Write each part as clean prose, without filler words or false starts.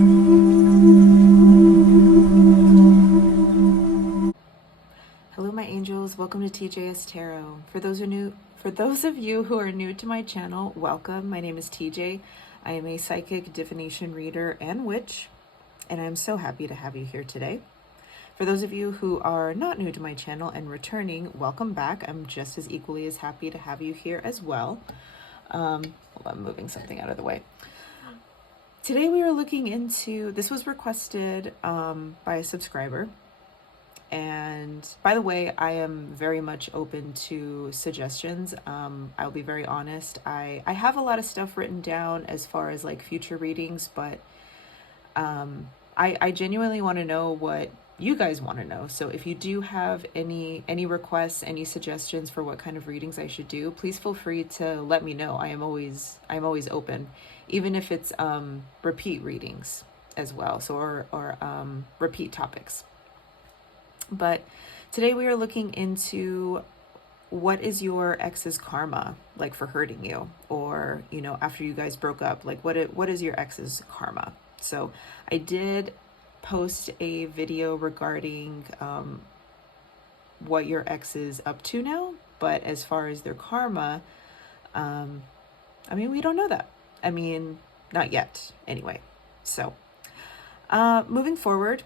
Hello my angels, welcome to TJS Tarot. For those of you who are new to my channel, welcome. My name is TJ. I am a psychic, divination reader, and witch, and I'm so happy to have you here today. For those of you who are not new to my channel and returning, welcome back. I'm just as equally as happy to have you here as well. Hold on, I'm moving something out of the way. Today we are looking into, this was requested by a subscriber. And by the way, I am very much open to suggestions. I'll be very honest. I have a lot of stuff written down as far as like future readings, but I genuinely want to know what you guys want to know. So if you do have any requests, any suggestions for what kind of readings I should do, please feel free to let me know. I'm always open, even if it's repeat readings as well. So or repeat topics. But today we are looking into what is your ex's karma like for hurting you, or, you know, after you guys broke up, like what is your ex's karma? So I did post a video regarding what your ex is up to now, but as far as their karma, I mean, we don't know that. I mean, not yet anyway. So moving forward,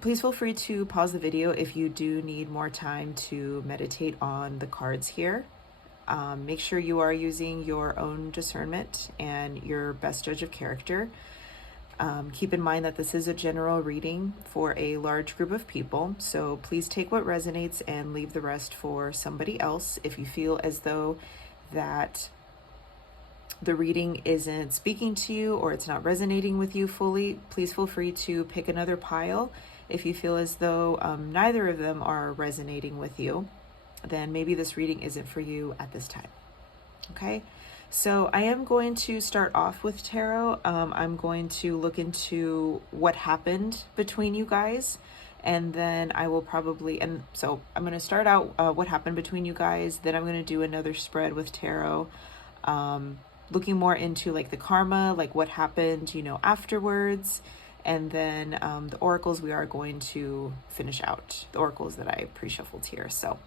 please feel free to pause the video if you do need more time to meditate on the cards here. Make sure you are using your own discernment and your best judge of character. Keep in mind that this is a general reading for a large group of people, so please take what resonates and leave the rest for somebody else. If you feel as though that the reading isn't speaking to you or it's not resonating with you fully, please feel free to pick another pile. If you feel as though neither of them are resonating with you, then maybe this reading isn't for you at this time. Okay, so I am going to start off with tarot. I'm going to look into what happened between you guys, and then I will probably, and so I'm going to start out what happened between you guys, then I'm going to do another spread with tarot, looking more into like the karma, like what happened, you know, afterwards. And then the oracles we are going to finish out, the oracles that I pre-shuffled here. So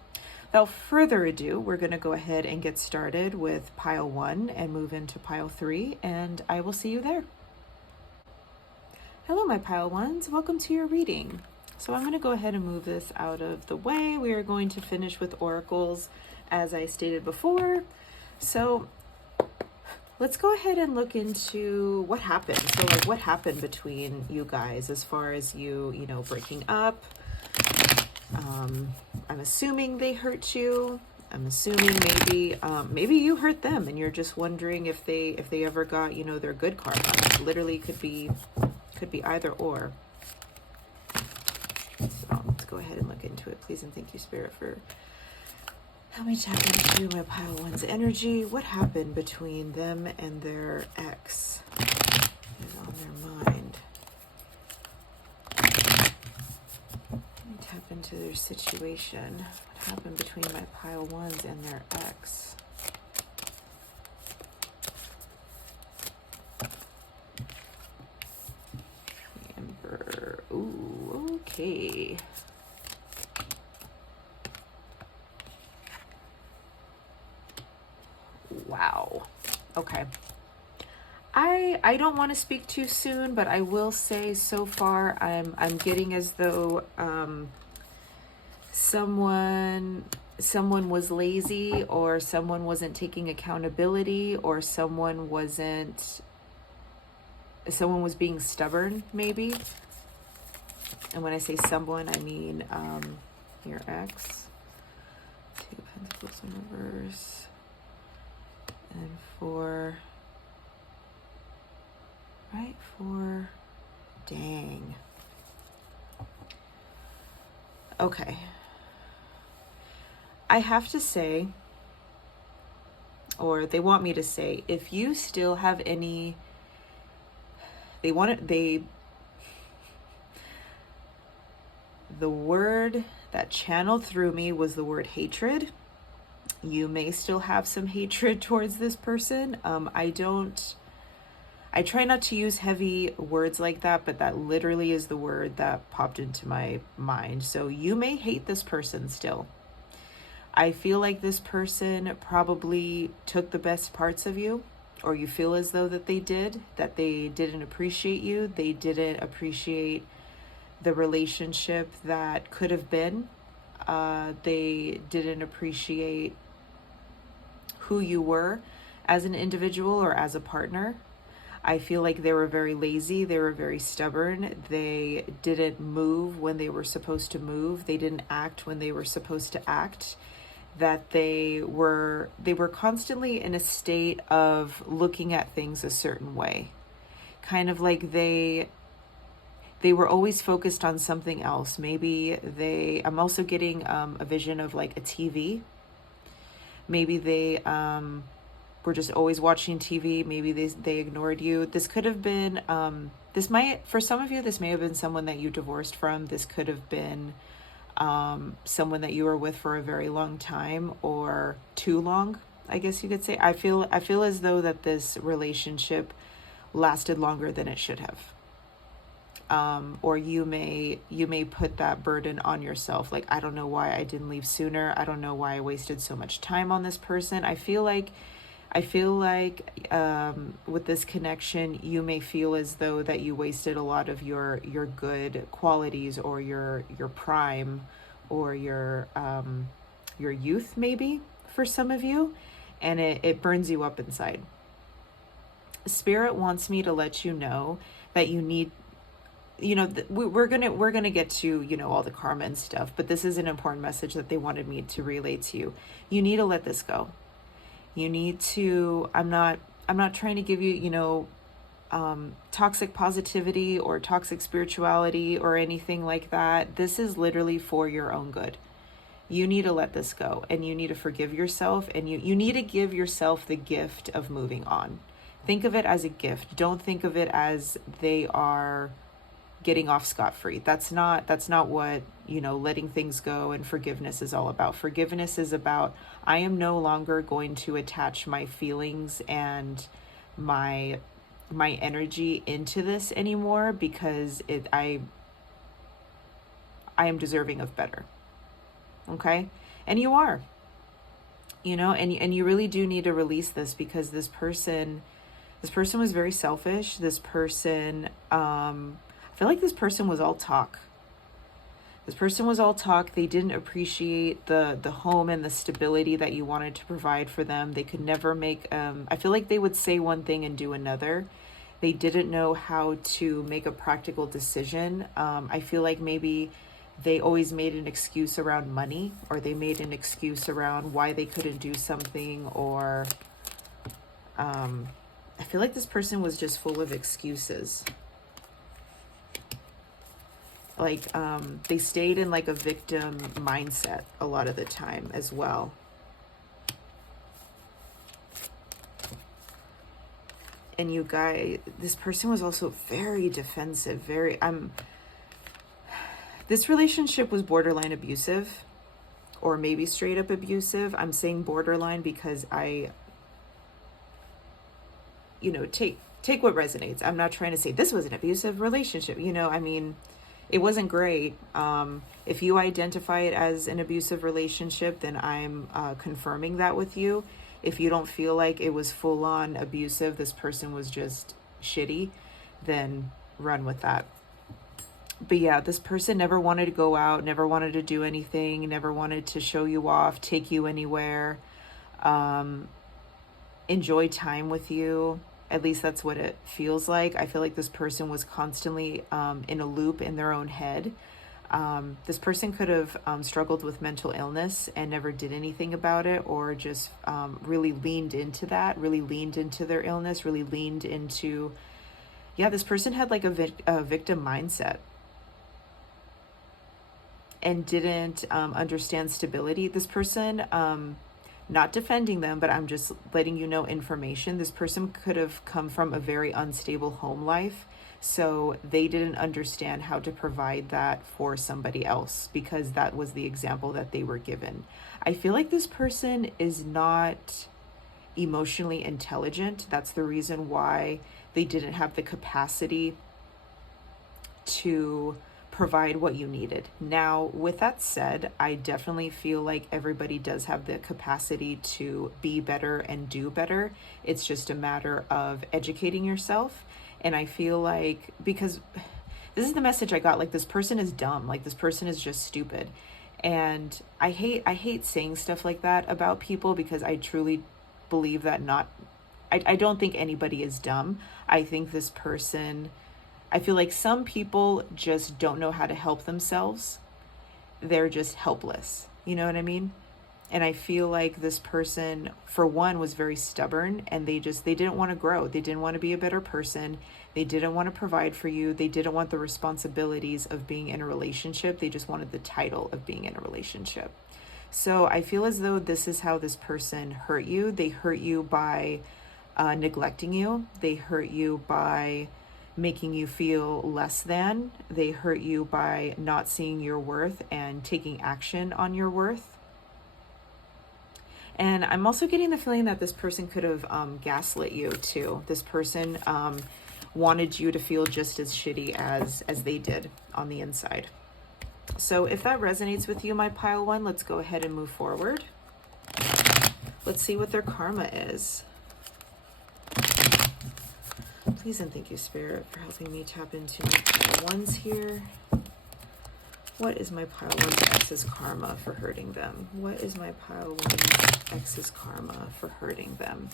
without further ado, we're going to go ahead and get started with pile 1 and move into pile 3, and I will see you there. Hello, my pile 1s. Welcome to your reading. So I'm going to go ahead and move this out of the way. We are going to finish with oracles as I stated before. So let's go ahead and look into what happened. So like what happened between you guys as far as you know, breaking up. I'm assuming they hurt you. I'm assuming maybe you hurt them and you're just wondering if they ever got, you know, their good karma. Literally could be either or. So let's go ahead and look into it. Please and thank you, Spirit, for help me tap into my pile 1's energy. What happened between them and their ex is on their mind? Let me tap into their situation. What happened between my pile 1's and their ex? Emperor. Ooh, okay. Wow. Okay. I don't want to speak too soon, but I will say so far I'm getting as though someone was lazy, or someone wasn't taking accountability, or someone was being stubborn maybe. And when I say someone, I mean your ex. 2 of Pentacles in reverse. And dang. Okay. I have to say, or they want me to say, if you still have any, the word that channeled through me was the word hatred. You may still have some hatred towards this person. I try not to use heavy words like that, but that literally is the word that popped into my mind. So you may hate this person still. I feel like this person probably took the best parts of you, or you feel as though that they didn't appreciate you. They didn't appreciate the relationship that could have been. They didn't appreciate who you were as an individual or as a partner. I feel like they were very lazy. They were very stubborn. They didn't move when they were supposed to move. They didn't act when they were supposed to act. That they were constantly in a state of looking at things a certain way. Kind of like they were always focused on something else. Maybe I'm also getting a vision of like a TV. Maybe they were just always watching TV. Maybe they ignored you. This could have been, for some of you, this may have been someone that you divorced from. This could have been someone that you were with for a very long time, or too long, I guess you could say. I feel as though that this relationship lasted longer than it should have. Or you may put that burden on yourself. Like, I don't know why I didn't leave sooner. I don't know why I wasted so much time on this person. I feel like with this connection, you may feel as though that you wasted a lot of your good qualities, or your prime, or your youth, maybe, for some of you, and it burns you up inside. Spirit wants me to let you know that you need, we're gonna get to, all the karma and stuff, but this is an important message that they wanted me to relay to you. You need to let this go. You need to, I'm not trying to give you, toxic positivity or toxic spirituality or anything like that. This is literally for your own good. You need to let this go, and you need to forgive yourself, and you need to give yourself the gift of moving on. Think of it as a gift. Don't think of it as they are getting off scot-free. That's not what, letting things go and forgiveness is all about. Forgiveness is about, I am no longer going to attach my feelings and my energy into this anymore, because I am deserving of better. Okay? And you are. And you really do need to release this, because this person was very selfish. This person, I feel like this person was all talk. They didn't appreciate the home and the stability that you wanted to provide for them. They could never make, I feel like they would say one thing and do another. They didn't know how to make a practical decision. I feel like maybe they always made an excuse around money, or they made an excuse around why they couldn't do something, or I feel like this person was just full of excuses. Like, they stayed in like a victim mindset a lot of the time as well. And you guys, this person was also very defensive, this relationship was borderline abusive, or maybe straight up abusive. I'm saying borderline because take what resonates. I'm not trying to say this was an abusive relationship. It wasn't great. If you identify it as an abusive relationship, then I'm confirming that with you. If you don't feel like it was full on abusive, this person was just shitty, then run with that. But yeah, this person never wanted to go out, never wanted to do anything, never wanted to show you off, take you anywhere, enjoy time with you. At least that's what it feels like. I feel like this person was constantly in a loop in their own head. This person could have struggled with mental illness and never did anything about it, or just really leaned into that, really leaned into their illness, really leaned into, this person had like a victim mindset and didn't understand stability. This person, not defending them, but I'm just letting you know information. This person could have come from a very unstable home life, so they didn't understand how to provide that for somebody else, because that was the example that they were given. I feel like this person is not emotionally intelligent. That's the reason why they didn't have the capacity to provide what you needed. Now, with that said, I definitely feel like everybody does have the capacity to be better and do better. It's just a matter of educating yourself. And I feel like, because this is the message I got, like, this person is dumb, like this person is just stupid. And I hate saying stuff like that about people, because I truly believe that I don't think anybody is dumb. I think this person, I feel like some people just don't know how to help themselves. They're just helpless. You know what I mean? And I feel like this person, for one, was very stubborn, and they didn't want to grow. They didn't want to be a better person. They didn't want to provide for you. They didn't want the responsibilities of being in a relationship. They just wanted the title of being in a relationship. So I feel as though this is how this person hurt you. They hurt you by neglecting you. They hurt you by making you feel less than. They hurt you by not seeing your worth and taking action on your worth. And I'm also getting the feeling that this person could have gaslit you too. This person wanted you to feel just as shitty as they did on the inside. So if that resonates with you, my pile one, let's go ahead and move forward. Let's see what their karma is. Please and thank you, Spirit, for helping me tap into my pile ones here. What is my pile one's ex's karma for hurting them? What is my pile one's ex's karma for hurting them?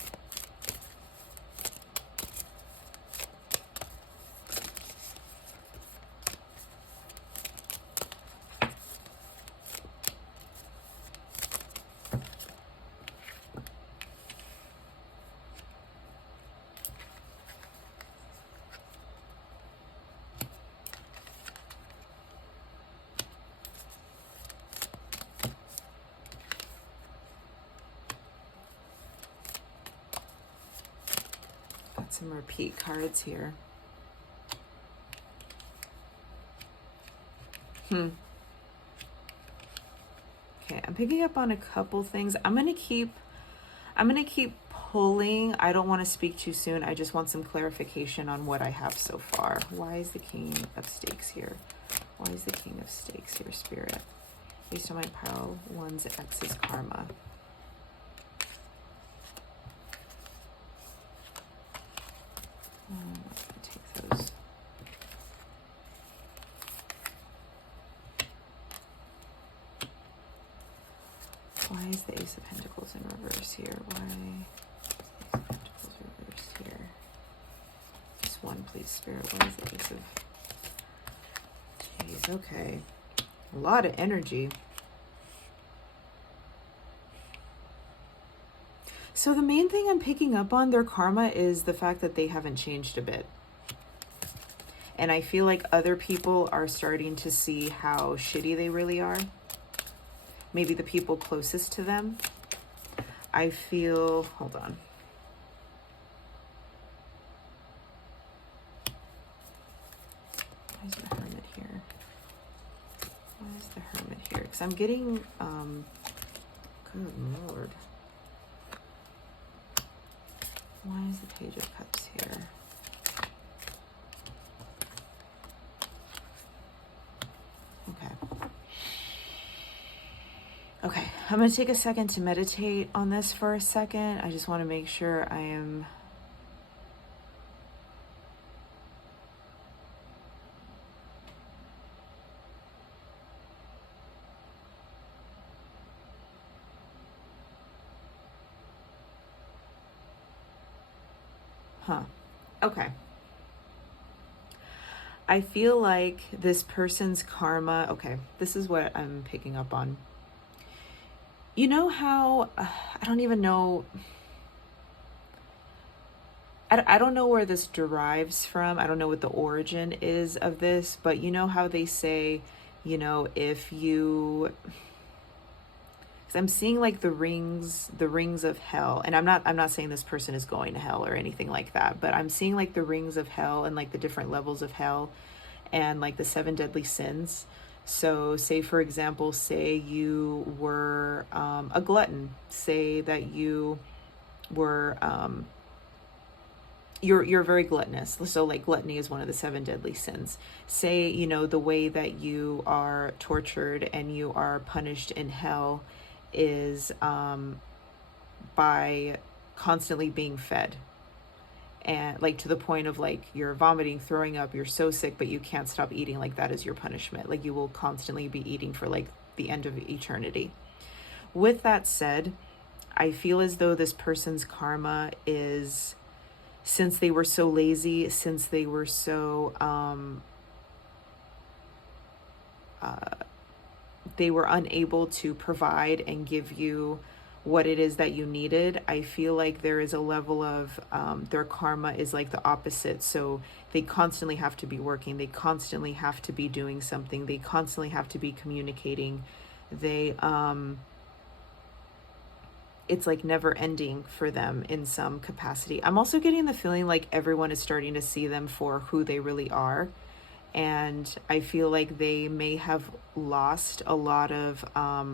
Some repeat cards here. Okay, I'm picking up on a couple things. I'm gonna keep pulling. I don't want to speak too soon. I just want some clarification on what I have so far. Why is the King of Stakes here? Why is the King of Stakes here, Spirit? Based on my pile one's ex's karma. Take those. Why is the Ace of Pentacles in reverse here? Why is the Ace of Pentacles reversed here? Just one, please, Spirit. Why is the Ace of... Jeez, okay. A lot of energy. So the main thing I'm picking up on their karma is the fact that they haven't changed a bit. And I feel like other people are starting to see how shitty they really are. Maybe the people closest to them. I feel, hold on. Why is the Hermit here? Why is the Hermit here? Because I'm getting, good Lord. Why is the Page of Cups here? Okay, I'm going to take a second to meditate on this for a second. I just want to make sure I am... Okay. I feel like this person's karma... Okay, this is what I'm picking up on. You know how... I don't even know... I don't know where this derives from. I don't know what the origin is of this. But you know how they say, you know, if you... I'm seeing like the rings of hell, and I'm not saying this person is going to hell or anything like that, but I'm seeing like the rings of hell and like the different levels of hell and like the 7 deadly sins. So say, for example, say you were a glutton, say that you were you're very gluttonous. So like gluttony is one of the 7 deadly sins. Say, you know, the way that you are tortured and you are punished in hell is by constantly being fed, and like to the point of like you're vomiting, throwing up, you're so sick but you can't stop eating. Like that is your punishment. Like you will constantly be eating for like the end of eternity. With that said, I feel as though this person's karma is, since they were so lazy, since they were so they were unable to provide and give you what it is that you needed, I feel like there is a level of their karma is like the opposite. So they constantly have to be working, they constantly have to be doing something, they constantly have to be communicating. They it's like never ending for them in some capacity. I'm also getting the feeling like everyone is starting to see them for who they really are. And I feel like they may have lost a lot of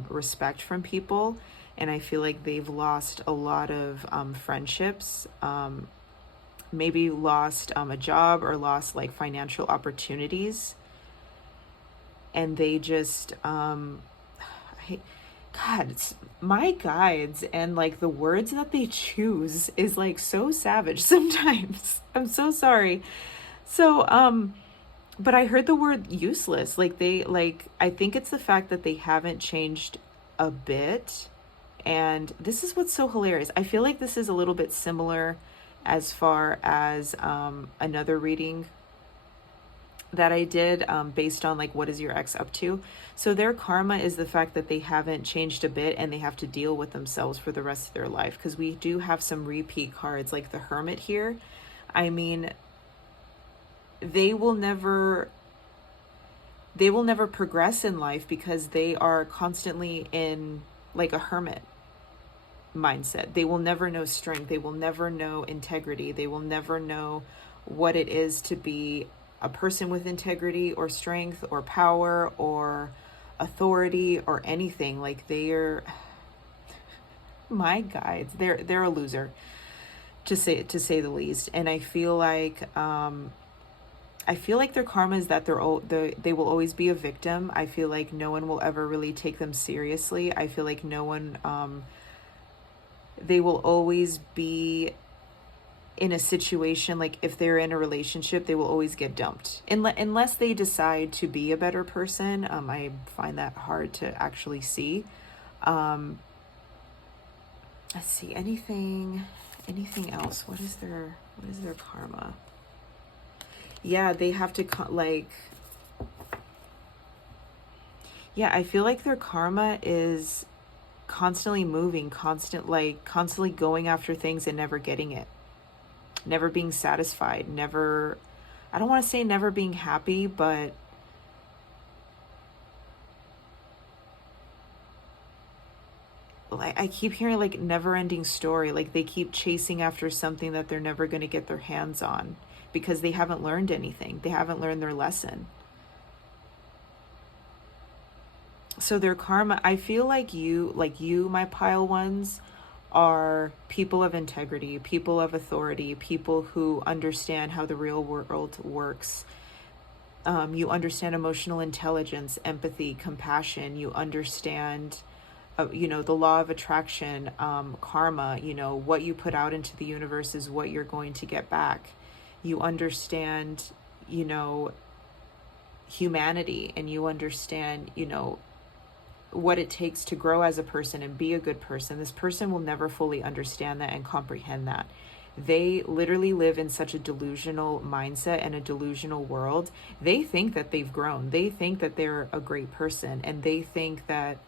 respect from people. And I feel like they've lost a lot of friendships, maybe lost a job or lost like financial opportunities. And they just, God, it's my guides and like the words that they choose is like so savage sometimes. I'm so sorry. So, but I heard the word useless. Like I think it's the fact that they haven't changed a bit. And this is what's so hilarious. I feel like this is a little bit similar as far as another reading that I did based on like, what is your ex up to? So their karma is the fact that they haven't changed a bit and they have to deal with themselves for the rest of their life. Because we do have some repeat cards like the Hermit here. I mean, they will never progress in life because they are constantly in like a hermit mindset. They will never know strength. They will never know integrity. They will never know what it is to be a person with integrity or strength or power or authority or anything. Like they're my guides. They're a loser, to say the least. And I feel like their karma is that they will always be a victim. I feel like no one will ever really take them seriously. I feel like no one they will always be in a situation, like if they're in a relationship, they will always get dumped unless they decide to be a better person. I find that hard to actually see. Let's see, anything else. What is their karma? Yeah, they have to I feel like their karma is constantly moving, constantly going after things and never getting it. Never being satisfied, never, I don't want to say never being happy, but I keep hearing like never ending story. Like they keep chasing after something that they're never going to get their hands on because they haven't learned anything. They haven't learned their lesson. So their karma, I feel like you, my pile ones, are people of integrity, people of authority, people who understand how the real world works. You understand emotional intelligence, empathy, compassion. You understand, the law of attraction, karma. What you put out into the universe is what you're going to get back. You understand, humanity, and you understand, what it takes to grow as a person and be a good person. This person will never fully understand that and comprehend that. They literally live in such a delusional mindset and a delusional world. They think that they've grown. They think that they're a great person, and they think that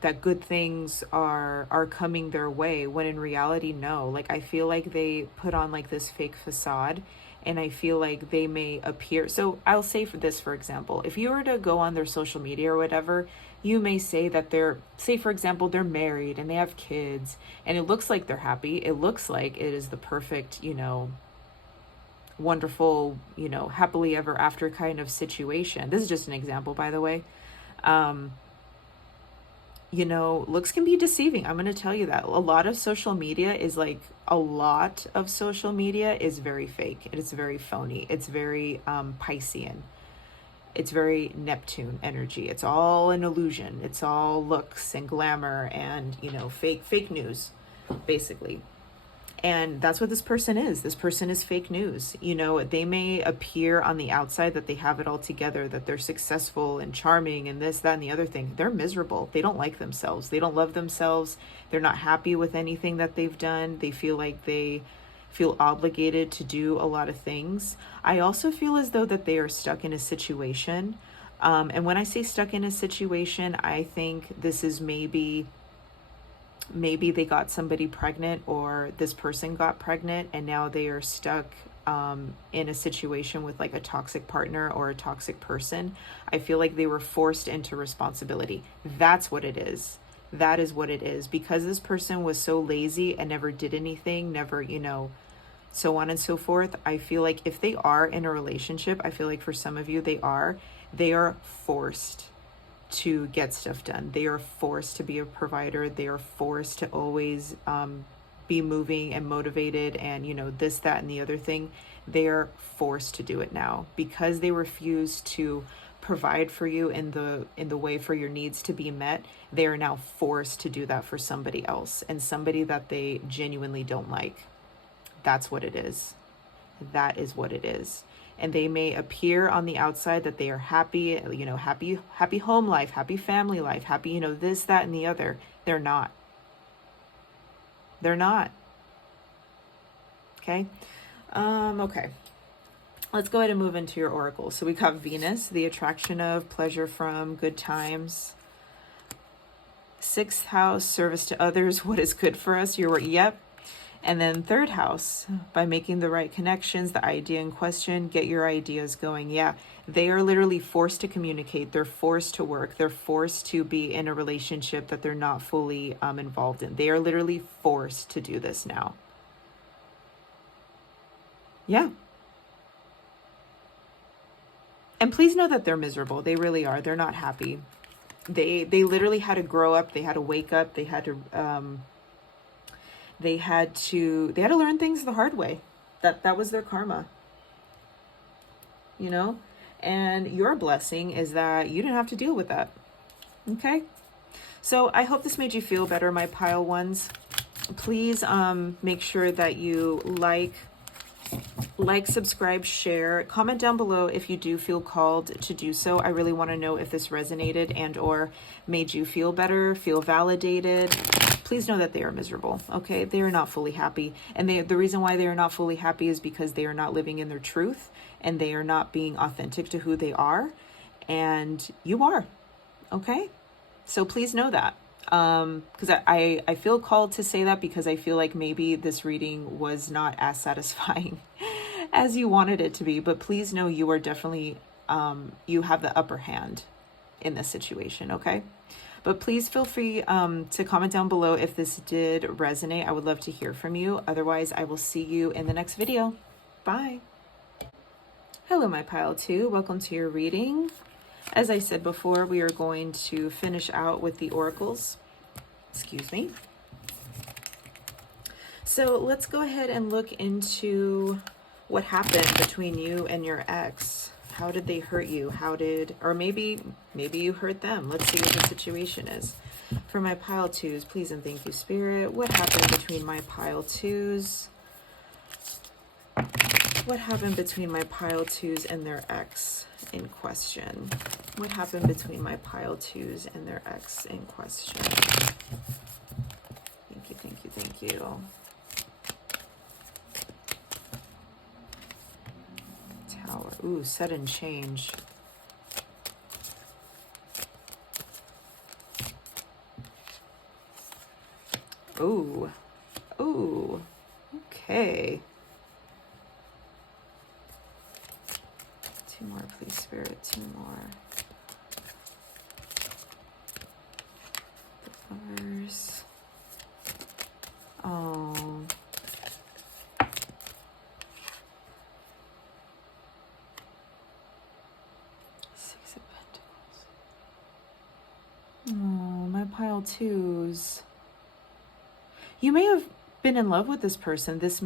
that good things are coming their way, when in reality, no. Like I feel like they put on like this fake facade. And I feel like they may appear. So I'll say for example, if you were to go on their social media or whatever, you may say that for example, they're married and they have kids and it looks like they're happy. It looks like it is the perfect, wonderful, happily ever after kind of situation. This is just an example, by the way. you know, looks can be deceiving. I'm going to tell you that. A lot of social media is like, a lot of social media is very fake. It's very phony. It's very Piscean. It's very Neptune energy. It's all an illusion. It's all looks and glamour and, you know, fake news, basically. And that's what this person is. This person is fake news. You know, they may appear on the outside that they have it all together, that they're successful and charming and this, that, and the other thing. They're miserable. They don't like themselves. They don't love themselves. They're not happy with anything that they've done. They feel like they feel obligated to do a lot of things. I also feel as though that they are stuck in a situation. And when I say stuck in a situation, I think this is maybe they got somebody pregnant, or this person got pregnant, and now they are stuck in a situation with like a toxic partner or a toxic person. I feel like they were forced into responsibility. That's what it is. That is what it is. Because this person was so lazy and never did anything, never, you know, so on and so forth. I feel like if they are in a relationship, I feel like for some of you, they are forced to get stuff done. They are forced to be a provider. They are forced to always be moving and motivated and, you know, this, that, and the other thing. They are forced to do it now because they refuse to provide for you in the way for your needs to be met. They are now forced to do that for somebody else, and somebody that they genuinely don't like. That's what it is. That is what it is. And they may appear on the outside that they are happy, you know, happy home life, happy family life, happy, you know, this, that, and the other. They're not. They're not. Okay. Okay. Let's go ahead and move into your oracle. So we got Venus, the attraction of pleasure from good times. 6th house, service to others. What is good for us? Yep. And then 3rd house, by making the right connections, the idea in question, get your ideas going. Yeah, they are literally forced to communicate. They're forced to work. They're forced to be in a relationship that they're not fully involved in. They are literally forced to do this now. Yeah. And please know that they're miserable. They really are. They're not happy. They literally had to grow up. They had to wake up. They had to learn things the hard way. That was their karma, you know. And your blessing is that you didn't have to deal with that. Okay, so I hope this made you feel better, my pile ones. Please make sure that you like, subscribe, share, comment down below if you do feel called to do so. I really want to know if this resonated and or made you feel better, feel validated. Please know that they are miserable, okay? They are not fully happy. And the reason why they are not fully happy is because they are not living in their truth and they are not being authentic to who they are. And you are, okay? So please know that. Because I feel called to say that because I feel like maybe this reading was not as satisfying as you wanted it to be. But please know you are definitely, you have the upper hand in this situation, okay? But please feel free to comment down below if this did resonate. I would love to hear from you. Otherwise, I will see you in the next video. Bye. Hello, my pile 2. Welcome to your reading. As I said before, we are going to finish out with the oracles. Excuse me. So let's go ahead and look into what happened between you and your ex. How did they hurt you? Or maybe you hurt them. Let's see what the situation is. For my pile 2s, please and thank you, Spirit. What happened between my pile 2s? What happened between my pile 2s and their ex in question? What happened between my pile 2s and their ex in question? Thank you, thank you, thank you. Tower. Ooh, sudden change. Ooh. Ooh. Okay. 2 more, please, Spirit. 2 more. The Lovers. Oh. Pile twos. You may have been in love with this person. This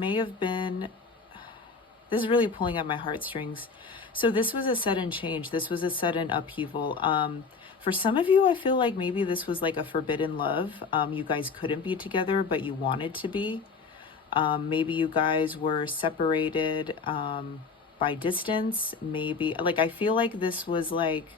is really pulling at my heartstrings. So this was a sudden change. This was a sudden upheaval. For some of you, I feel like maybe this was like a forbidden love. You guys couldn't be together, but you wanted to be. Maybe you guys were separated by distance. Maybe, like, I feel like this was like,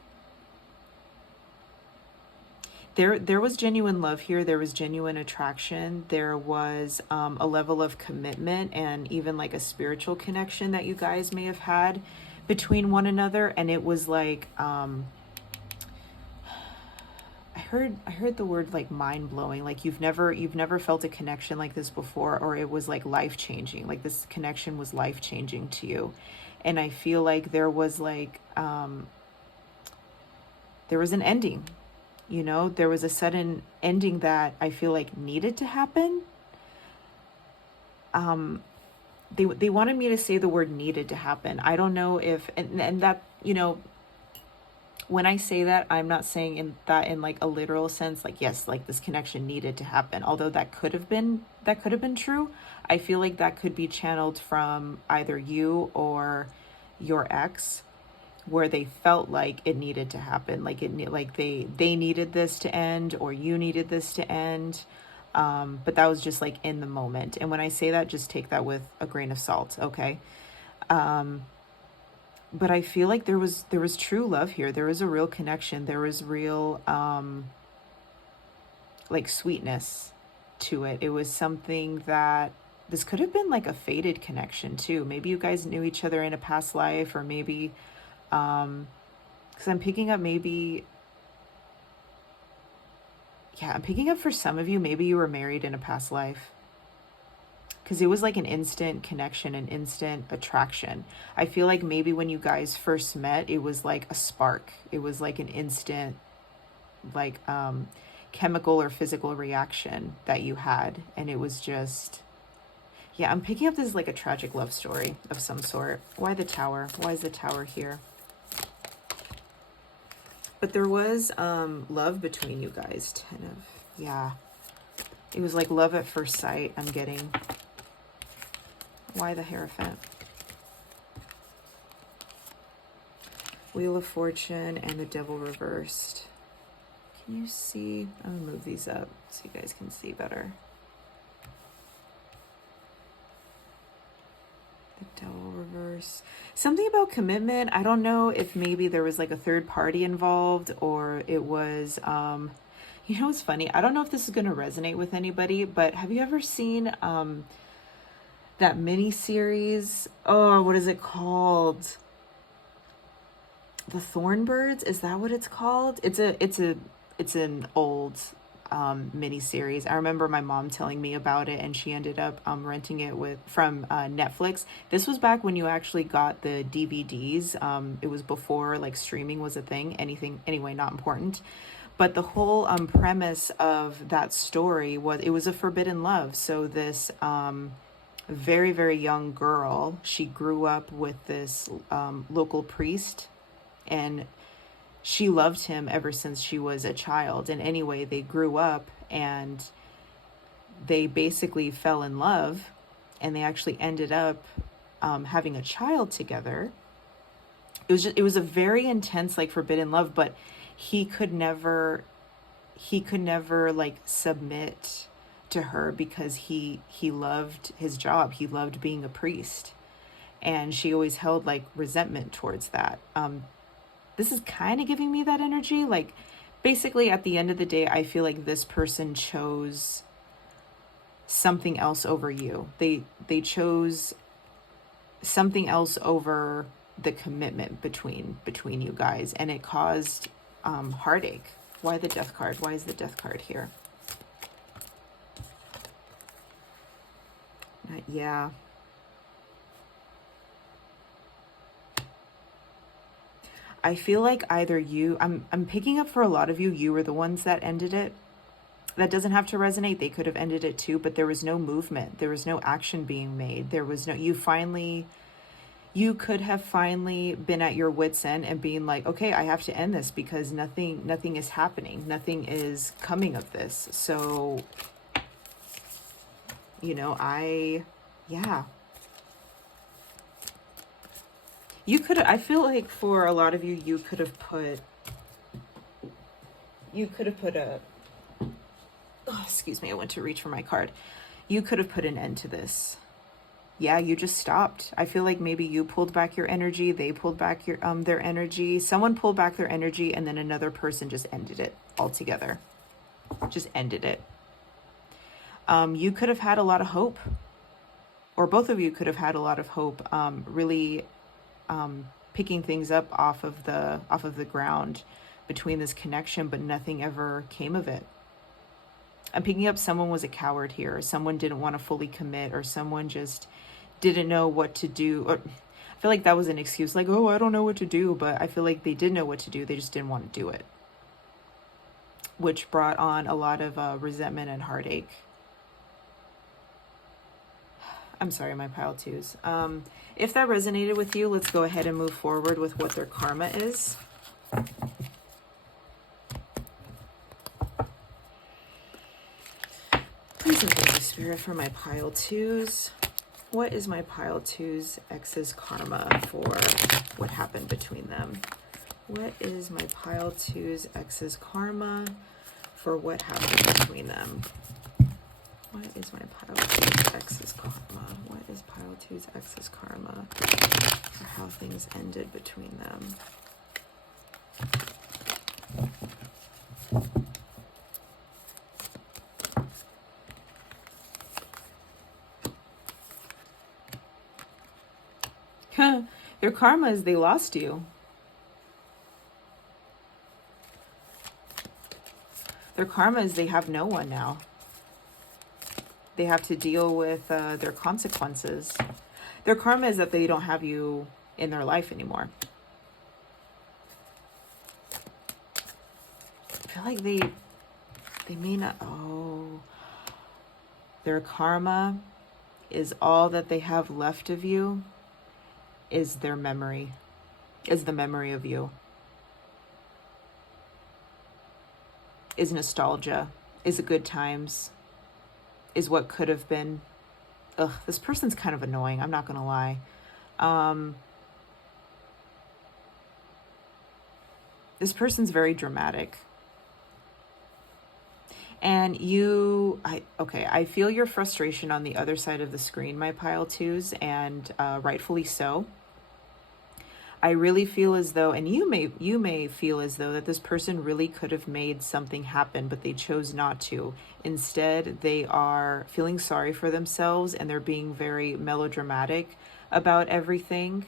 there was genuine love here. There was genuine attraction. There was a level of commitment and even like a spiritual connection that you guys may have had between one another. And it was like, I heard the word like mind blowing. Like you've never felt a connection like this before, or it was like life changing. Like this connection was life changing to you. And I feel like there was like, there was an ending. You know, there was a sudden ending that I feel like needed to happen. They wanted me to say the word needed to happen. I don't know if, and that, you know, when I say that, I'm not saying in like a literal sense, like, yes, like this connection needed to happen. Although that could have been true. I feel like that could be channeled from either you or your ex, where they felt like it needed to happen, like they needed this to end, or you needed this to end, but that was just like in the moment. And when I say that, just take that with a grain of salt, okay? But I feel like there was true love here. There was a real connection. There was real like sweetness to it. It was something that this could have been like a fated connection too. Maybe you guys knew each other in a past life, or maybe because I'm picking up I'm picking up for some of you, maybe you were married in a past life, because it was like an instant connection, an instant attraction. I feel like maybe when you guys first met, it was like a spark. It was like an instant, like, chemical or physical reaction that you had. And it was just, yeah, I'm picking up this is like a tragic love story of some sort. Why the Tower? Why is the Tower here? But there was love between you guys, 10 of, yeah. It was like love at first sight, I'm getting. Why the Hierophant? Wheel of Fortune and the Devil reversed. Can you see? I'm gonna move these up so you guys can see better. Devil reverse. Something about commitment. I don't know if maybe there was like a third party involved, or it was you know, it's funny, I don't know if this is going to resonate with anybody, but have you ever seen that mini series? Oh, what is it called? The Thornbirds? Is that what it's called? It's an old mini series. I remember my mom telling me about it, and she ended up renting it from Netflix. This was back when you actually got the DVDs. It was before like streaming was a thing. Anyway, not important. But the whole premise of that story was, it was a forbidden love. So this very, very young girl, she grew up with this local priest, and she loved him ever since she was a child. And anyway, they grew up and they basically fell in love, and they actually ended up having a child together. It was a very intense, like, forbidden love, but he could never like submit to her, because he loved his job. He loved being a priest, and she always held like resentment towards that. This is kind of giving me that energy. Like, basically at the end of the day, I feel like this person chose something else over you. They chose something else over the commitment between you guys, and it caused heartache. Why the Death card? Why is the Death card here? Yeah. I feel like either you, I'm picking up for a lot of you, you were the ones that ended it. That doesn't have to resonate. They could have ended it too, but there was no movement. There was no action being made. There was no, you You could have finally been at your wit's end and being like, okay, I have to end this because nothing is happening. Nothing is coming of this. So, you know, yeah. You could, I feel like for a lot of you, you could have put a, oh, excuse me, I went to reach for my card. You could have put an end to this. Yeah, you just stopped. I feel like maybe you pulled back your energy, they pulled back their energy, someone pulled back their energy, and then another person just ended it altogether. Just ended it. You could have had a lot of hope, or both of you could have had a lot of hope, really picking things up off of the ground between this connection, but nothing ever came of it. I'm picking up someone was a coward here, or someone didn't want to fully commit, or someone just didn't know what to do. Or I feel like that was an excuse, like, oh, I don't know what to do, but I feel like they did know what to do, they just didn't want to do it, which brought on a lot of resentment and heartache. I'm sorry, my pile twos. If that resonated with you, let's go ahead and move forward with what their karma is. Please and thank you, Spirit, for my pile twos. What is my pile twos ex's karma for what happened between them? What is my pile twos ex's karma for what happened between them? What is my pile twos ex's karma? What is pile twos ex's karma for how things ended between them? Their karma is they lost you. Their karma is they have no one now. They have to deal with their consequences. Their karma is that they don't have you in their life anymore. I feel like they may not. Oh, their karma is all that they have left of you is their memory, is the memory of you, is nostalgia, is the good times, is what could have been. Ugh, this person's kind of annoying, I'm not gonna lie. This person's very dramatic. And I feel your frustration on the other side of the screen, my pile twos, and rightfully so. I really feel as though, and you may feel as though that this person really could have made something happen, but they chose not to. Instead, they are feeling sorry for themselves and they're being very melodramatic about everything.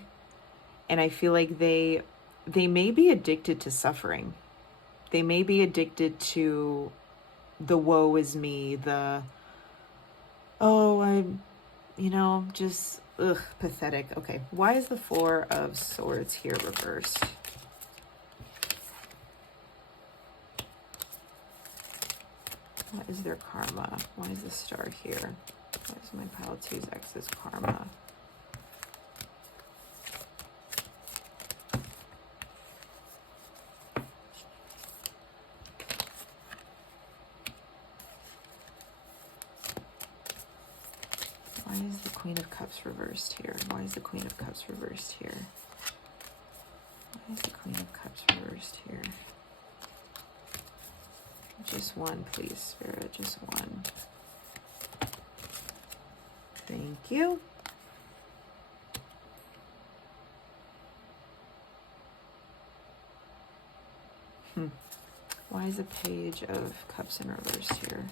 And I feel like they may be addicted to suffering. They may be addicted to the woe is me, the, oh, I'm, just, ugh, pathetic. Okay, why is the Four of Swords here reversed? What is their karma? Why is the Star here? What is my pile two's ex's karma? Why is the Queen of Cups reversed here? Why is the Queen of Cups reversed here? Why is the Queen of Cups reversed here? Just one, please, Spirit. Just one. Thank you. Why is the Page of Cups in reverse here?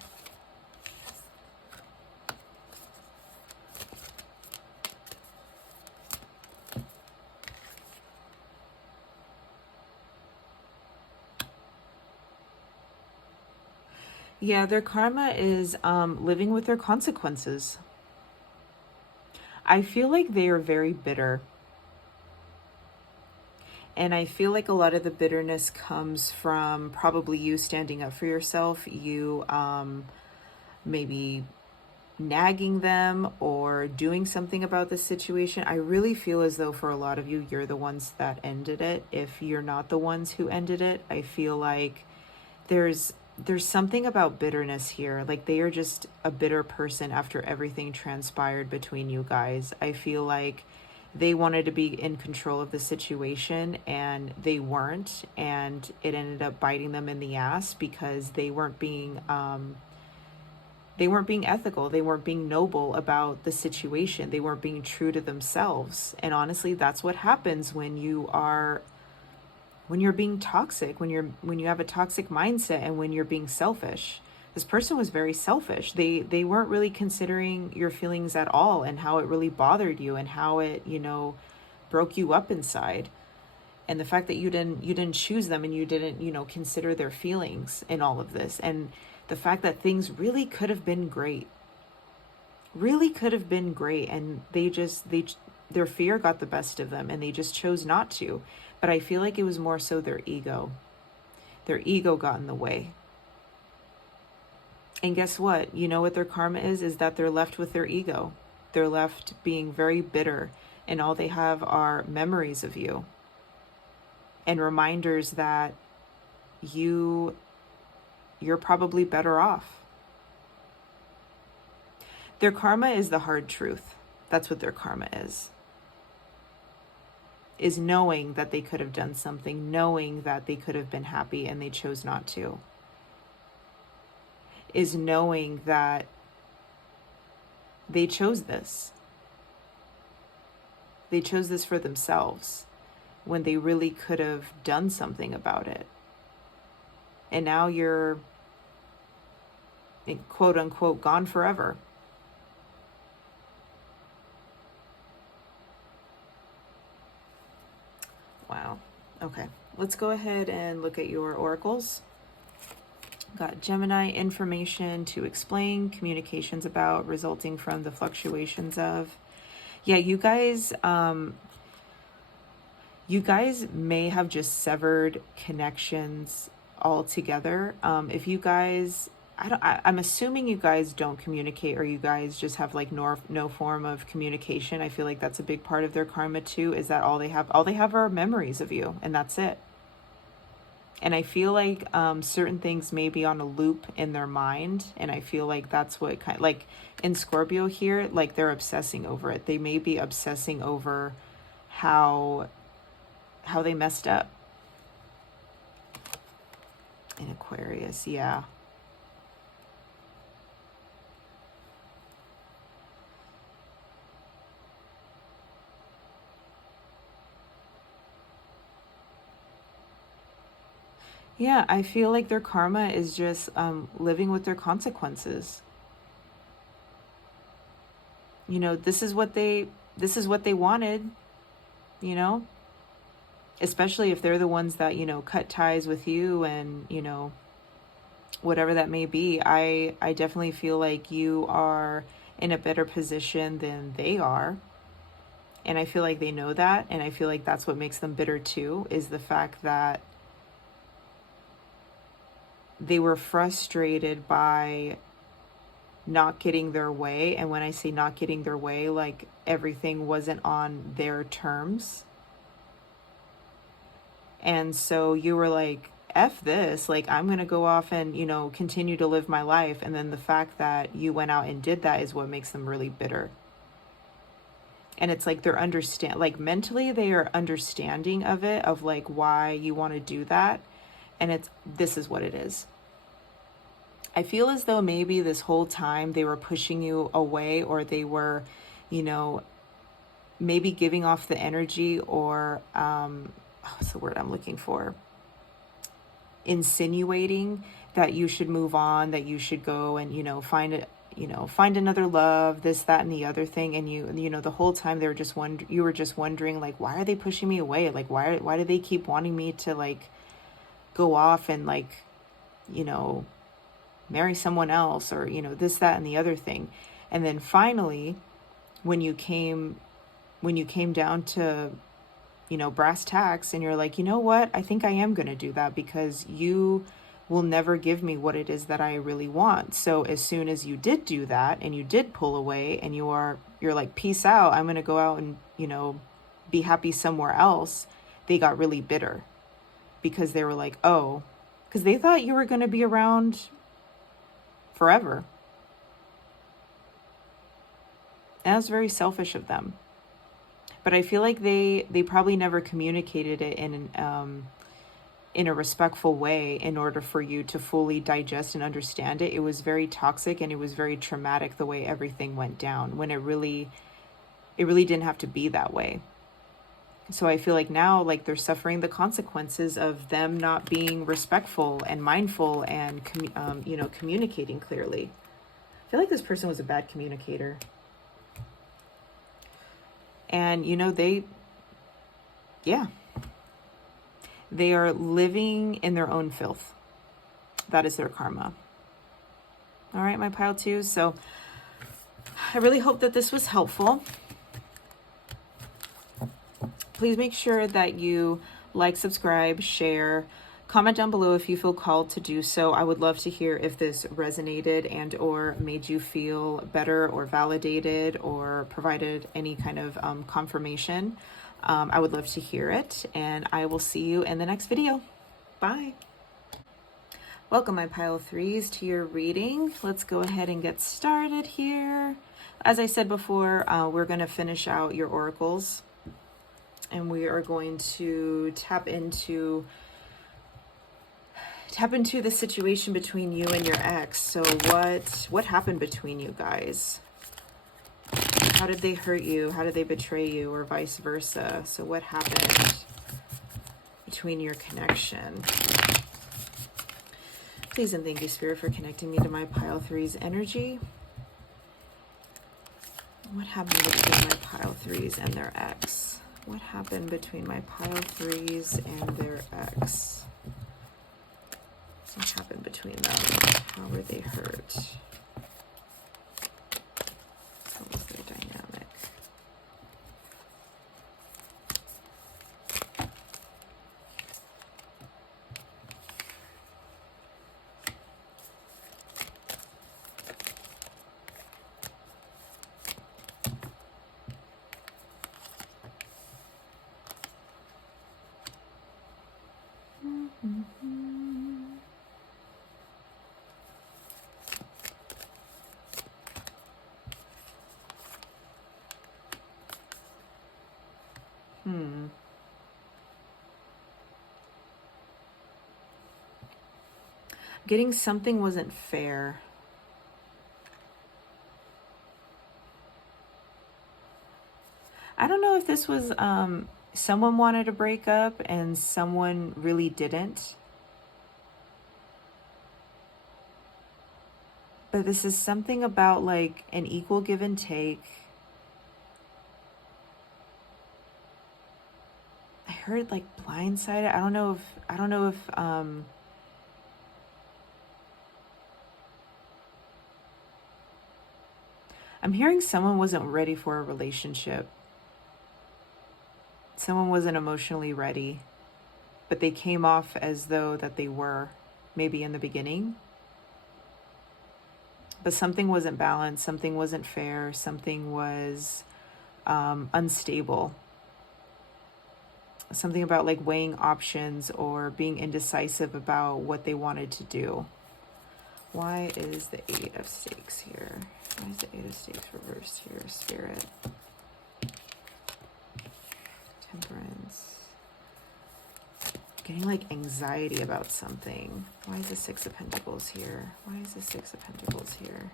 Yeah, their karma is living with their consequences. I feel like they are very bitter. And I feel like a lot of the bitterness comes from probably you standing up for yourself. You maybe nagging them or doing something about the situation. I really feel as though for a lot of you, you're the ones that ended it. If you're not the ones who ended it, I feel like there's something about bitterness here. Like they are just a bitter person after everything transpired between you guys. I feel like they wanted to be in control of the situation and they weren't, and it ended up biting them in the ass because they weren't being ethical. They weren't being noble about the situation. They weren't being true to themselves. And honestly, that's what happens when you're being toxic, when you have a toxic mindset and when you're being selfish. This person was very selfish. They weren't really considering your feelings at all and how it really bothered you and how it, broke you up inside. And the fact that you didn't choose them and you didn't, consider their feelings in all of this. And the fact that things really could have been great. Really could have been great, and their fear got the best of them and they just chose not to. But I feel like it was more so their ego. Their ego got in the way. And guess what? You know what their karma is that they're left with their ego. They're left being very bitter, and all they have are memories of you and reminders that you're probably better off. Their karma is the hard truth. That's what their karma is knowing that they could have done something, knowing that they could have been happy and they chose not to. Is knowing that they chose this. They chose this for themselves when they really could have done something about it. And now you're, quote unquote, gone forever. Wow. Okay. Let's go ahead and look at your oracles. Got Gemini, information to explain, communications about, resulting from the fluctuations of. Yeah, you guys may have just severed connections altogether. If you guys, I'm assuming you guys don't communicate, or you guys just have like no form of communication. I feel like that's a big part of their karma too, is that all they have are memories of you, and that's it. And I feel like certain things may be on a loop in their mind. And I feel like that's what like in Scorpio here, like they're obsessing over it. They may be obsessing over how they messed up. In Aquarius, yeah. Yeah, I feel like their karma is just living with their consequences. This is what they wanted, especially if they're the ones that, cut ties with you and, whatever that may be. I definitely feel like you are in a better position than they are. And I feel like they know that. And I feel like that's what makes them bitter too, is the fact that they were frustrated by not getting their way. And when I say not getting their way, like everything wasn't on their terms. And so you were like, F this, like I'm going to go off and, continue to live my life. And then the fact that you went out and did that is what makes them really bitter. And it's like like mentally they are understanding of it, of like why you want to do that. And this is what it is. I feel as though maybe this whole time they were pushing you away, or they were, maybe giving off the energy, or what's the word I'm looking for? Insinuating that you should move on, that you should go and, find another love, this, that, and the other thing. And the whole time they were you were just wondering, like, why are they pushing me away? Like, why do they keep wanting me to like go off and like, marry someone else, or, this, that, and the other thing. And then finally, when you came down to, brass tacks, and you're like, you know what? I think I am going to do that, because you will never give me what it is that I really want. So as soon as you did do that and you did pull away and you're like, peace out, I'm going to go out and, you know, be happy somewhere else, they got really bitter because they were like, oh, because they thought you were going to be around forever. And that's very selfish of them. But I feel like they probably never communicated it in a respectful way in order for you to fully digest and understand it. It was very toxic and it was very traumatic the way everything went down, when it really didn't have to be that way. So I feel like now, like, they're suffering the consequences of them not being respectful and mindful and you know, communicating clearly. I feel like this person was a bad communicator. And, you know, they are living in their own filth. That is their karma. All right, my pile twos. So I really hope that this was helpful. Please make sure that you like, subscribe, share, comment down below if you feel called to do so. I would love to hear if this resonated and or made you feel better or validated or provided any kind of confirmation. I would love to hear it, and I will see you in the next video. Bye. Welcome, my pile threes, to your reading. Let's go ahead and get started here. As I said before, we're going to finish out your oracles, and we are going to tap into the situation between you and your ex. So what happened between you guys? How did they hurt you? How did they betray you, or vice versa? So what happened between your connection? Please and thank you, Spirit, for connecting me to my pile threes energy. What happened between my pile threes and their ex? What happened between my pile threes and their ex? What happened between them? How were they hurt? What was their dynamic? Getting something wasn't fair. I don't know if this was someone wanted to break up and someone really didn't. But this is something about like an equal give and take. I heard like blindsided. I don't know if I'm hearing someone wasn't ready for a relationship. Someone wasn't emotionally ready, but they came off as though that they were, maybe in the beginning. But something wasn't balanced, something wasn't fair, something was unstable. Something about like weighing options or being indecisive about what they wanted to do. Why is the Eight of Stakes here? Why is the Eight of Stakes reversed here, Spirit? Temperance. Getting like anxiety about something. Why is the Six of Pentacles here? Why is the Six of Pentacles here?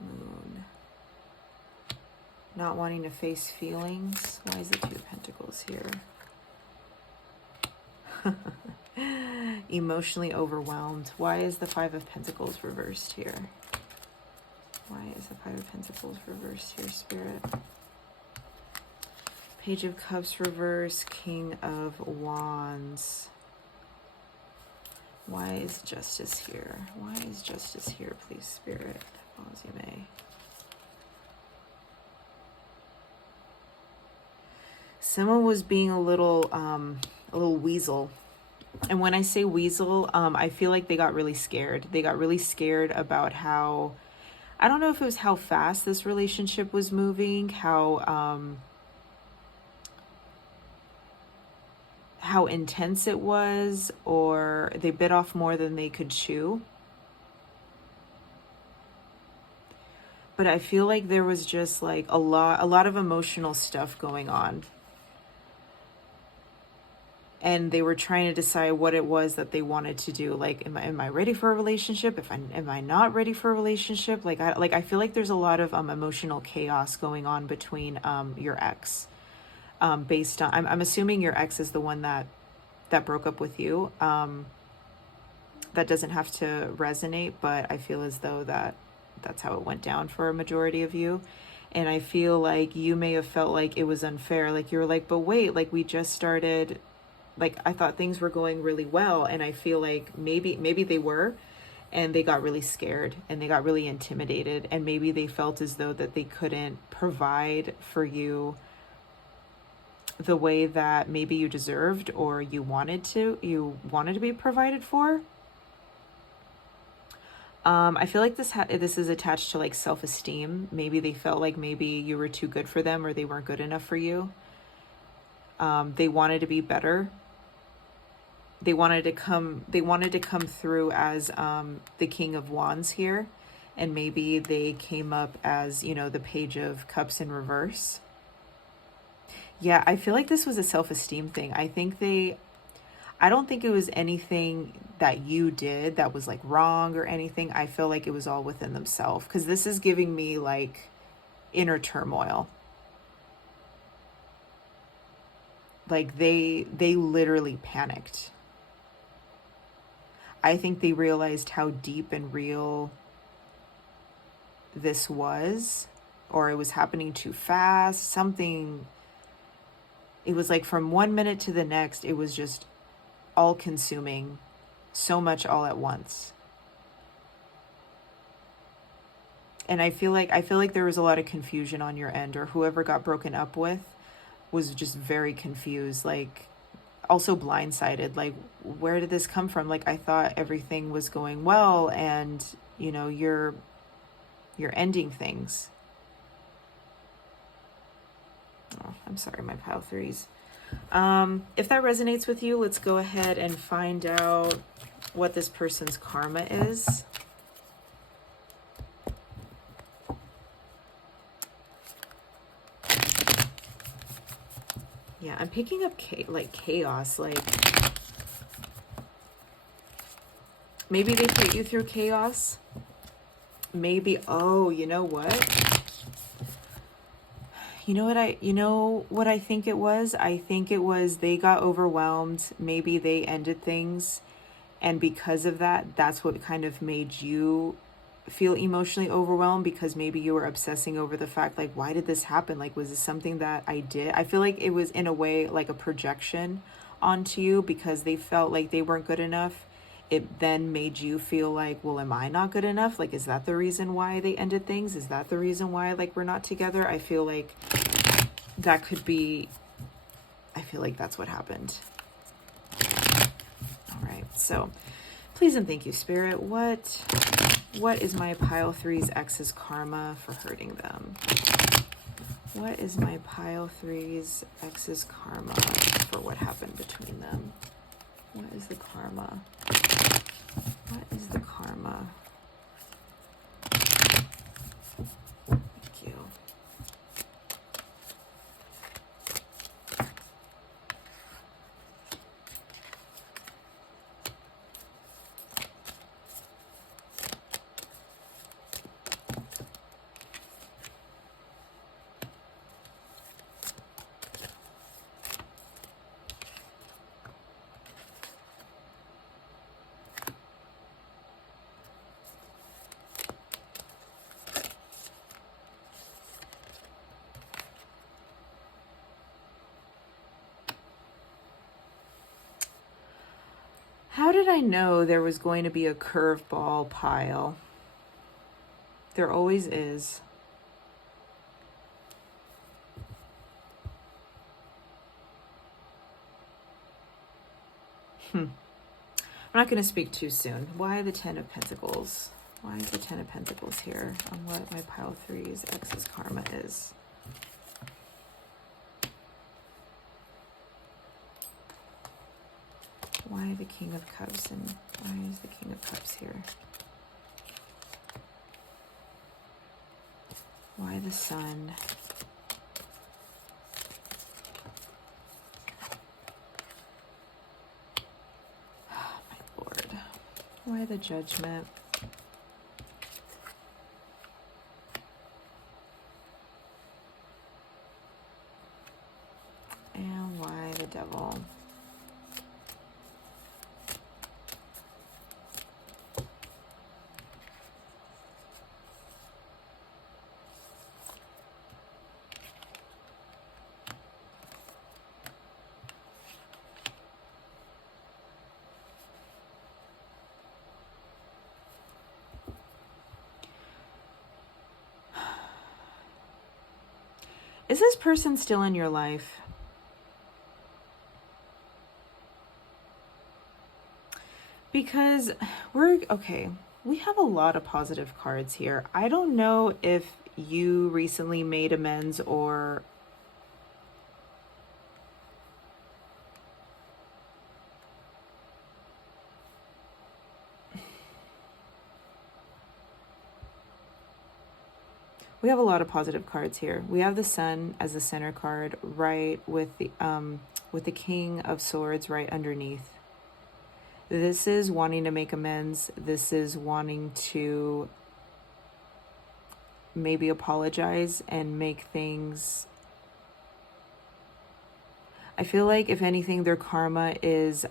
Moon. Not wanting to face feelings. Why is the Two of Pentacles here? Emotionally overwhelmed. Why is the Five of Pentacles reversed here? Why is the Five of Pentacles reversed here, Spirit? Page of Cups reversed. King of Wands. Why is Justice here? Why is Justice here, please, Spirit? As you may. someone was being a little weasel. And when I say weasel, I feel like they got really scared. They got really scared about how, I don't know if it was how fast this relationship was moving, how intense it was, or they bit off more than they could chew. But I feel like there was just like a lot of emotional stuff going on. And they were trying to decide what it was that they wanted to do. Like, am I ready for a relationship? Am I not ready for a relationship? I feel like there's a lot of emotional chaos going on between your ex. Based on, I'm assuming your ex is the one that broke up with you. That doesn't have to resonate, but I feel as though that's how it went down for a majority of you. And I feel like you may have felt like it was unfair. Like, you were like, but wait, like, we just started, like, I thought things were going really well. And I feel like maybe they were, and they got really scared and they got really intimidated. And maybe they felt as though that they couldn't provide for you the way that maybe you deserved, or you wanted to be provided for. I feel like this is attached to like self-esteem. Maybe they felt like maybe you were too good for them, or they weren't good enough for you. They wanted to be better. They wanted to come through as the King of Wands here, and maybe they came up as, the Page of Cups in reverse. Yeah, I feel like this was a self-esteem thing. I don't think it was anything that you did that was like wrong or anything. I feel like it was all within themselves, because this is giving me like inner turmoil. Like they literally panicked. I think they realized how deep and real this was, or it was happening too fast. It was like from 1 minute to the next, it was just all consuming, so much all at once. And I feel like there was a lot of confusion on your end, or whoever got broken up with was just very confused, like also blindsided. Like, where did this come from? Like, I thought everything was going well, and you're ending things. Oh, I'm sorry, my pile threes. If that resonates with you, let's go ahead and find out what this person's karma is. Yeah, I'm picking up chaos. Like, maybe they put you through chaos. Maybe, oh, you know what? You know what I think it was? I think it was they got overwhelmed. Maybe they ended things. And because of that, that's what kind of made you feel emotionally overwhelmed, because maybe you were obsessing over the fact, like, why did this happen? Like, was this something that I did? I feel like it was in a way like a projection onto you, because they felt like they weren't good enough. It then made you feel like, well, am I not good enough? Like, is that the reason why they ended things? Is that the reason why, like, we're not together? I feel like that could be, I feel like that's what happened. All right, so please and thank you, Spirit. What is my pile three's ex's karma for hurting them? What is my pile three's ex's karma for what happened between them? What is the karma? What is the karma? Thank you. How did I know there was going to be a curveball pile? There always is. I'm not going to speak too soon. Why the Ten of Pentacles? Why is the Ten of Pentacles here on what my pile three's ex's karma is? Why the King of Cups, and why is the King of Cups here? Why the Sun? Oh, my Lord. Why the Judgment? And why the Devil? Is this person still in your life? Because we have a lot of positive cards here. I don't know if you recently made amends or we have a lot of positive cards here. We have the Sun as the center card, right, with the King of Swords right underneath. This is wanting to make amends. This is wanting to maybe apologize and make things... I feel like, if anything, their karma is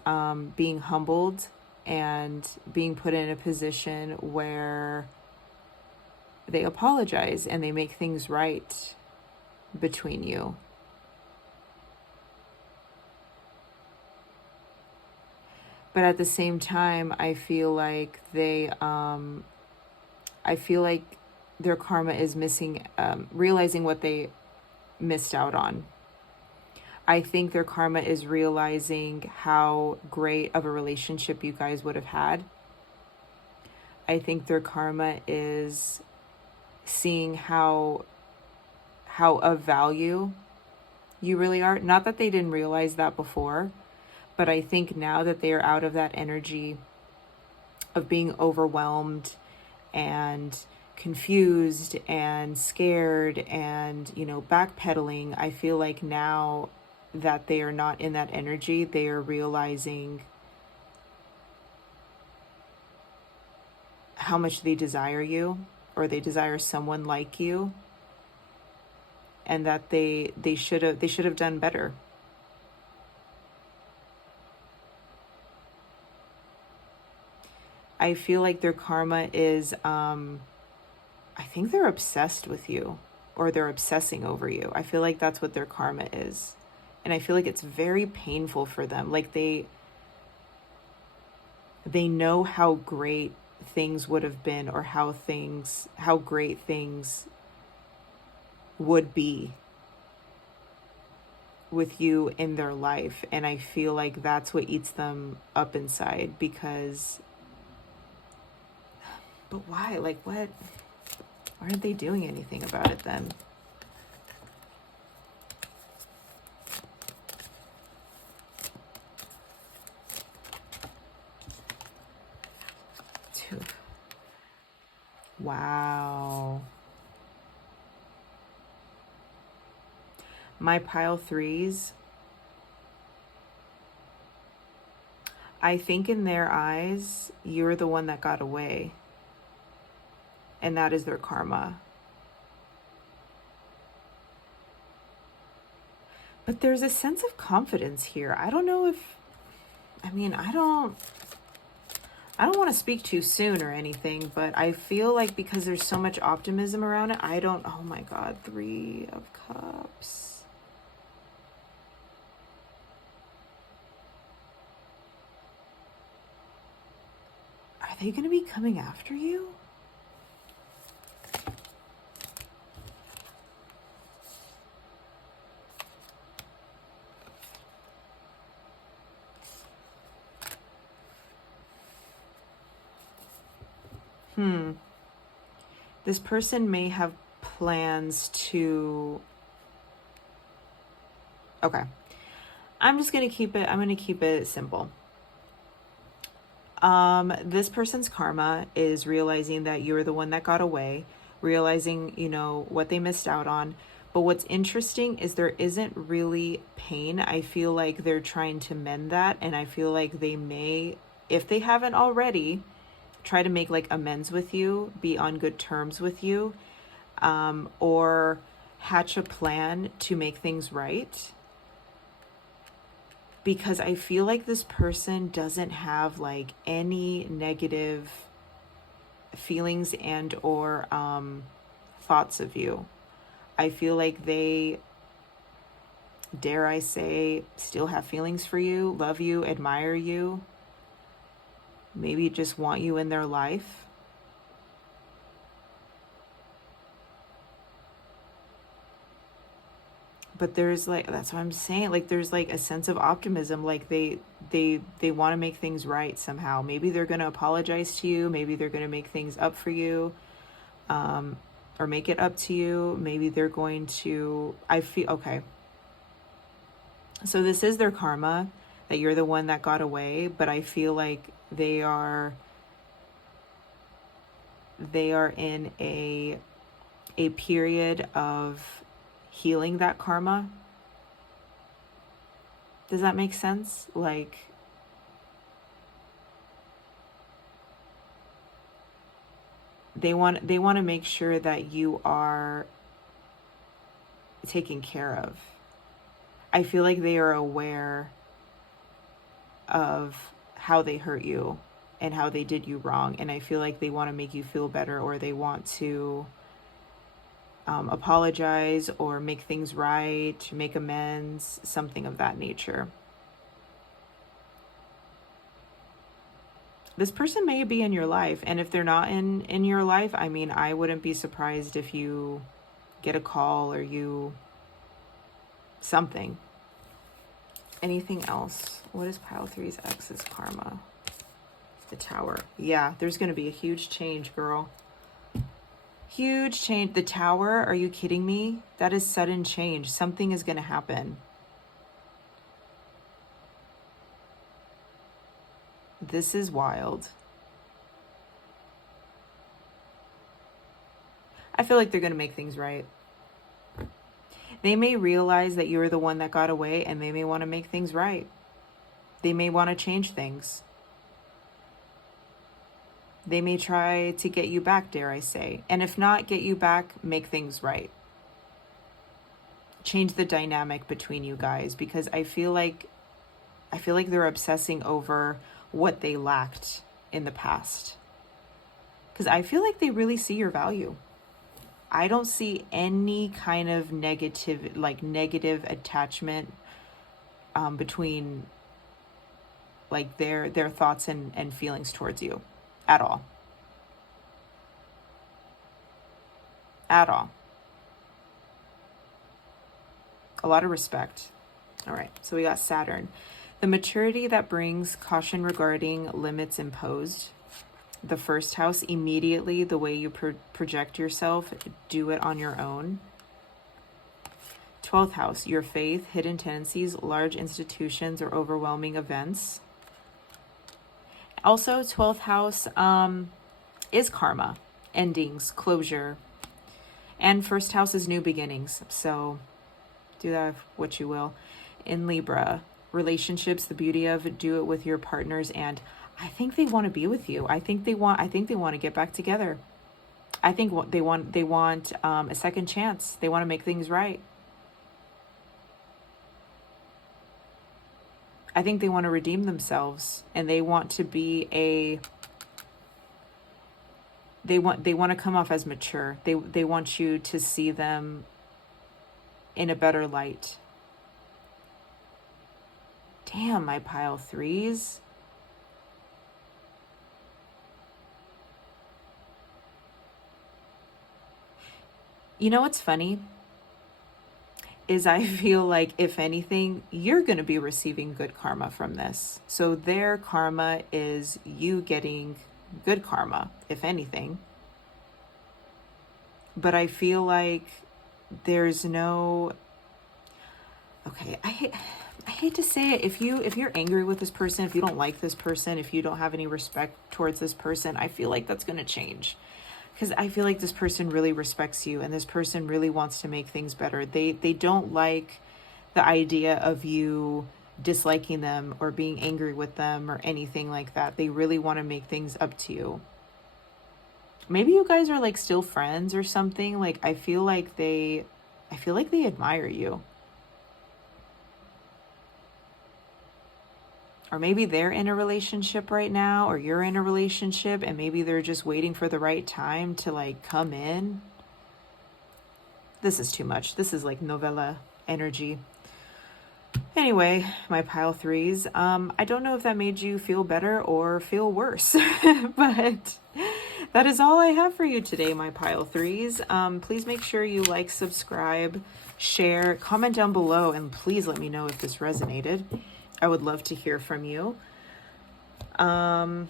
being humbled and being put in a position where they apologize and they make things right between you. But at the same time, I feel like their karma is missing, realizing what they missed out on. I think their karma is realizing how great of a relationship you guys would have had. I think their karma is seeing how of value you really are. Not that they didn't realize that before, but I think now that they are out of that energy of being overwhelmed and confused and scared and, backpedaling, I feel like now that they are not in that energy, they are realizing how much they desire you, or they desire someone like you, and that they should have done better. I feel like their karma is, I think they're obsessed with you, or they're obsessing over you. I feel like that's what their karma is. And I feel like it's very painful for them. Like they know how great things would have been, or how great things would be with you in their life. And I feel like that's what eats them up inside, because... But why? Like, what? Why aren't they doing anything about it then? Wow. My pile threes, I think in their eyes, you're the one that got away. And that is their karma. But there's a sense of confidence here. I don't know if... I don't want to speak too soon or anything, but I feel like because there's so much optimism around it, oh my God, 3 of Cups. Are they going to be coming after you? This person may have plans to... Okay. I'm going to keep it simple. This person's karma is realizing that you're the one that got away, realizing, what they missed out on. But what's interesting is there isn't really pain. I feel like they're trying to mend that. And I feel like they may, if they haven't already, try to make like amends with you, be on good terms with you, or hatch a plan to make things right. Because I feel like this person doesn't have like any negative feelings and or thoughts of you. I feel like they, dare I say, still have feelings for you, love you, admire you, maybe just want you in their life. But there's like, that's what I'm saying, like there's like a sense of optimism, like they want to make things right somehow. Maybe they're going to apologize to you, maybe they're going to make things up for you, or make it up to you. Maybe they're going to, okay. So this is their karma, that you're the one that got away, but I feel like they are in a period of healing that karma. Does that make sense? Like, they want to make sure that you are taken care of. I feel like they are aware of how they hurt you and how they did you wrong. And I feel like they want to make you feel better, or they want to apologize or make things right, make amends, something of that nature. This person may be in your life, and if they're not in your life, I mean, I wouldn't be surprised if you get a call or something. Anything else? What is pile 3's ex's karma? The Tower. Yeah, there's going to be a huge change, girl. Huge change. The Tower, are you kidding me? That is sudden change. Something is going to happen. This is wild. I feel like they're going to make things right. They may realize that you're the one that got away, and they may want to make things right. They may want to change things. They may try to get you back, dare I say. And if not get you back, make things right. Change the dynamic between you guys, because I feel like they're obsessing over what they lacked in the past. Because I feel like they really see your value. I don't see any kind of negative attachment between like their thoughts and feelings towards you at all. At all. A lot of respect. All right, so we got Saturn. The maturity that brings caution regarding limits imposed. The first house, immediately the way you project yourself, do it on your own. 12th house, your faith, hidden tendencies, large institutions, or overwhelming events. Also, 12th house is karma, endings, closure. And first house is new beginnings. So do that what you will. In Libra, relationships, the beauty of it, do it with your partners, and I think they want to be with you. I think they want to get back together. I think they want a second chance. They want to make things right. I think they want to redeem themselves, and they want to be they want to come off as mature. They want you to see them in a better light. Damn, my pile 3s. You know what's funny? Is I feel like, if anything, you're going to be receiving good karma from this. So their karma is you getting good karma, if anything. But I feel like there's no, okay, I hate to say it. If you're angry with this person, if you don't like this person, if you don't have any respect towards this person, I feel like that's going to change. Because I feel like this person really respects you, and this person really wants to make things better. They don't like the idea of you disliking them or being angry with them or anything like that. They really want to make things up to you. Maybe you guys are like still friends or something. Like I feel like they admire you. Or maybe they're in a relationship right now, or you're in a relationship, and maybe they're just waiting for the right time to like come in. This is too much. This is like novella energy. Anyway, my pile threes. I don't know if that made you feel better or feel worse, but that is all I have for you today, my pile threes. Please make sure you like, subscribe, share, comment down below, and please let me know if this resonated. I would love to hear from you. Yeah,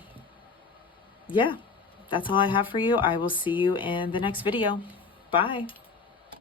that's all I have for you. I will see you in the next video. Bye.